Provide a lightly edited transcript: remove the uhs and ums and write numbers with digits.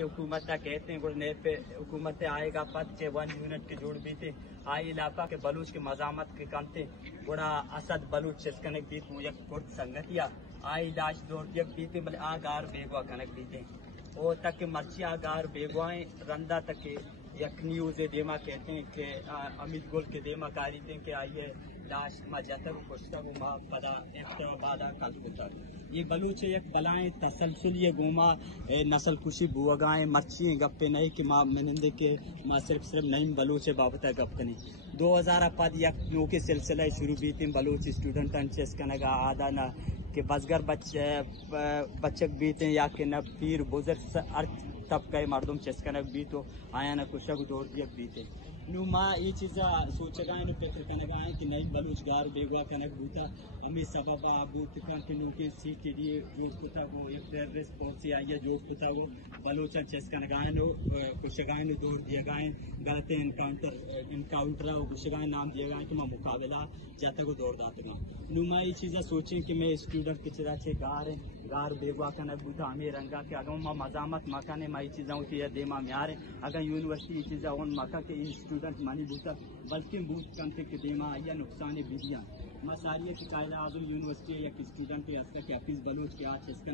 हुकूमत कहते हैं गुड़ने पे हुकूमत आएगा पद के 1 यूनिट के जोड़ भी थे आई इलाका के बलूच के मजामत के कामते गुड़ा असद बलूच कनक भी तू एक कुर्द संगतिया आई लाश दौड़ एक बीते बल आगार बेगवा कनक बीते ओ तक के मर्ची आगार बेगवाएं रंदा तक के एक न्यूज देमा कहते हैं कि अमित गुल के देमा कारी थे कि आइए लाश मजतर कुश्ता गुमा पदा इफ्ताबादा कल कुतर ये बलूच एक बलाएं तसलसल ये गुमा नस्ल कुशी बुआगाएं मच्छी गप्पे नहीं कि माँ मनंदे के माँ सिर्फ नहीं बलूच बाबत गप कनी 2000 पद एक नो के सिलसिला शुरू भी थे बलूच स्टूडेंट चेस कनगा आदा न कि बसगर बच्चक भी थे या कि न पीर बुजुर्ग अर्थ तब कई मर्दम चेस कनक भी तो आया न कुशक दौड़ दिया भी थे नुमा ये चीज़ सोचगा फिक्र कनगा है कि नहीं बलूचगार बेगवा कनक बूता हमें सबब आबूत कि नु के सीट के लिए जोड़ कुता वो एक रेस्पॉन्स से आइए जोड़ कुता वो बलूचा चेस कनगाएं नो कुशगाएं नो दौड़ दिए गाएं गलते इनकाउंटर कुशगाएं नाम दिए गए तो मैं मुकाबला जाता को दौड़ दाते नुमा ये चीज़ें सोचें कि मैं स्टूडेंट के चिरा छे गार बेगवा कनक बूता हमें रंगा के अगर माँ मजामत मका ने माई चीज़ें होती है देमा म्यार अगर यूनिवर्सिटी चीज़ें उन मका के स्टूडेंट मानी बूता बल्कि बूत कंटे के देमा या नुकसान बिदियाँ मसारिया की कायदा आजम यूनिवर्सिटी या स्टूडेंट के हस्का के हफीज बलूच के आज इसका